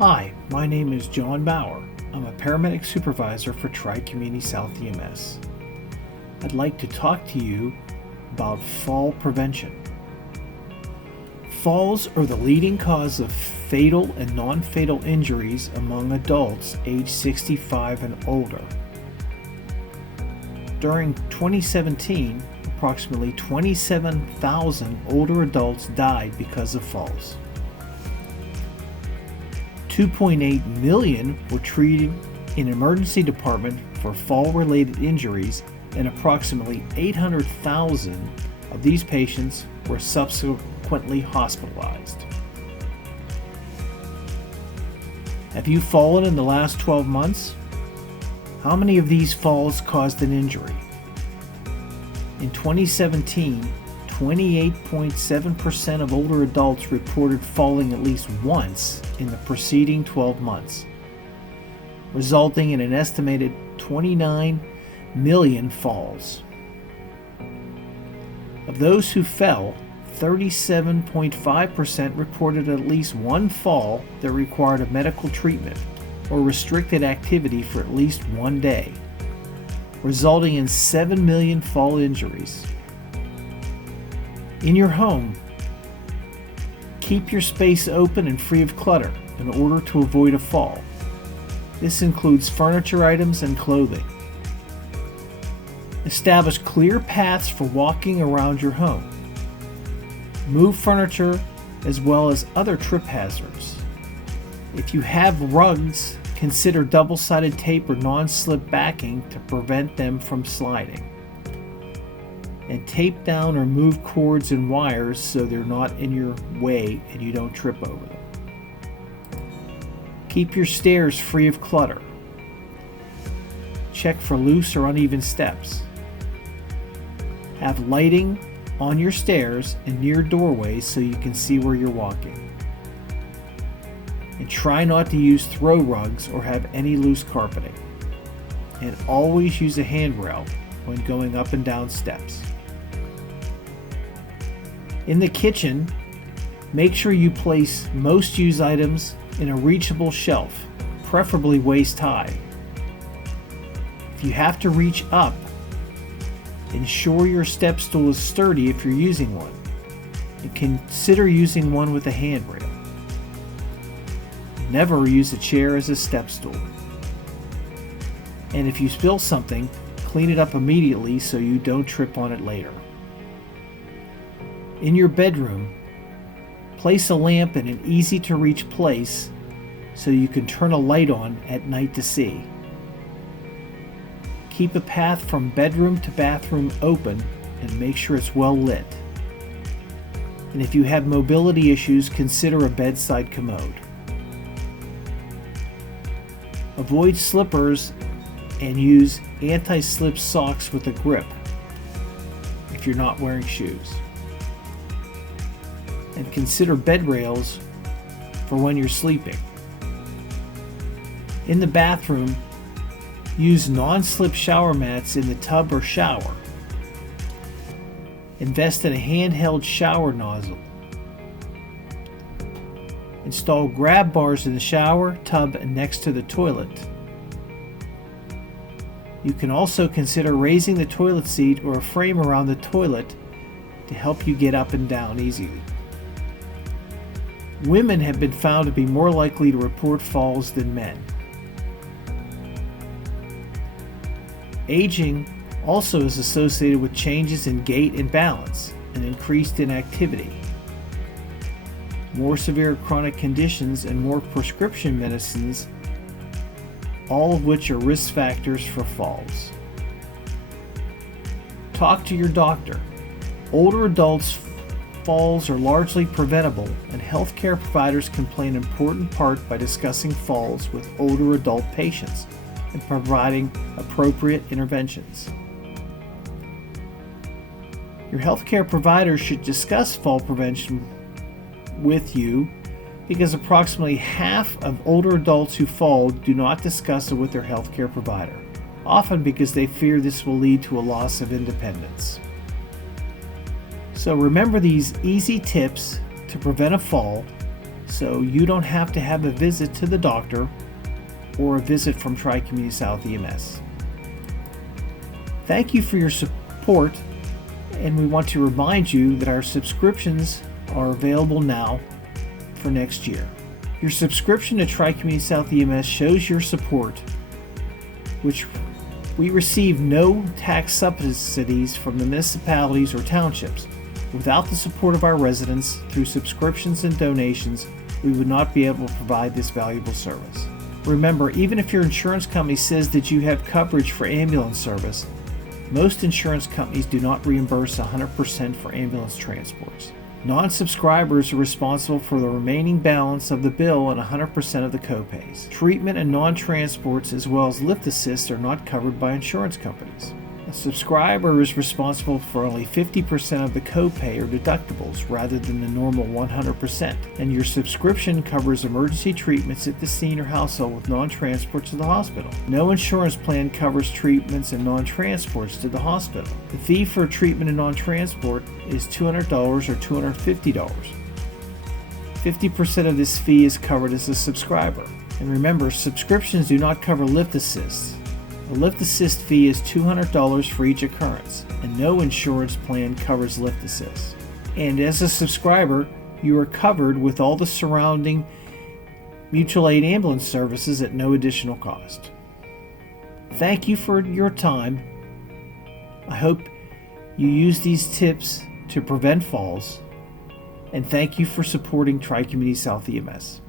Hi, my name is John Bauer. I'm a paramedic supervisor for Tri-Community South EMS. I'd like to talk to you about fall prevention. Falls are the leading cause of fatal and non-fatal injuries among adults age 65 and older. During 2017, approximately 27,000 older adults died because of falls. 2.8 million were treated in emergency department for fall-related injuries, and approximately 800,000 of these patients were subsequently hospitalized. Have you fallen in the last 12 months? How many of these falls caused an injury? In 2017, 28.7% of older adults reported falling at least once in the preceding 12 months, resulting in an estimated 29 million falls. Of those who fell, 37.5% reported at least one fall that required a medical treatment or restricted activity for at least one day, resulting in 7 million fall injuries. In your home, keep your space open and free of clutter in order to avoid a fall. This includes furniture items and clothing. Establish clear paths for walking around your home. Move furniture as well as other trip hazards. If you have rugs, consider double-sided tape or non-slip backing to prevent them from sliding. And tape down or move cords and wires so they're not in your way and you don't trip over them. Keep your stairs free of clutter. Check for loose or uneven steps. Have lighting on your stairs and near doorways so you can see where you're walking. And try not to use throw rugs or have any loose carpeting. And always use a handrail when going up and down steps. In the kitchen, make sure you place most used items in a reachable shelf, preferably waist high. If you have to reach up, ensure your step stool is sturdy if you're using one, and consider using one with a handrail. Never use a chair as a step stool. And if you spill something, clean it up immediately so you don't trip on it later. In your bedroom, place a lamp in an easy-to-reach place so you can turn a light on at night to see. Keep a path from bedroom to bathroom open and make sure it's well lit. And if you have mobility issues, consider a bedside commode. Avoid slippers and use anti-slip socks with a grip if you're not wearing shoes. And consider bed rails for when you're sleeping. In the bathroom, use non-slip shower mats in the tub or shower. Invest in a handheld shower nozzle. Install grab bars in the shower, tub, and next to the toilet. You can also consider raising the toilet seat or a frame around the toilet to help you get up and down easily. Women have been found to be more likely to report falls than men. Aging also is associated with changes in gait and balance and increased inactivity. More severe chronic conditions and more prescription medicines, all of which are risk factors for falls. Talk to your doctor. Older adults' falls are largely preventable, and healthcare providers can play an important part by discussing falls with older adult patients and providing appropriate interventions. Your healthcare provider should discuss fall prevention with you because approximately half of older adults who fall do not discuss it with their healthcare provider, often because they fear this will lead to a loss of independence. So remember these easy tips to prevent a fall so you don't have to have a visit to the doctor or a visit from Tri-Community South EMS. Thank you for your support, and we want to remind you that our subscriptions are available now for next year. Your subscription to Tri-Community South EMS shows your support, which we receive no tax subsidies from the municipalities or townships. Without the support of our residents through subscriptions and donations, we would not be able to provide this valuable service. Remember, even if your insurance company says that you have coverage for ambulance service, most insurance companies do not reimburse 100% for ambulance transports. Non-subscribers are responsible for the remaining balance of the bill and 100% of the copays. Treatment and non-transports as well as lift assists are not covered by insurance companies. A subscriber is responsible for only 50% of the copay or deductibles rather than the normal 100%, and your subscription covers emergency treatments at the scene or household with non-transport to the hospital. No insurance plan covers treatments and non-transports to the hospital. The fee for treatment and non-transport is $200 or $250. 50% of this fee is covered as a subscriber. And remember, subscriptions do not cover lift assists. The lift assist fee is $200 for each occurrence, and no insurance plan covers lift assist. And as a subscriber, you are covered with all the surrounding mutual aid ambulance services at no additional cost. Thank you for your time. I hope you use these tips to prevent falls, and thank you for supporting Tri-Community South EMS.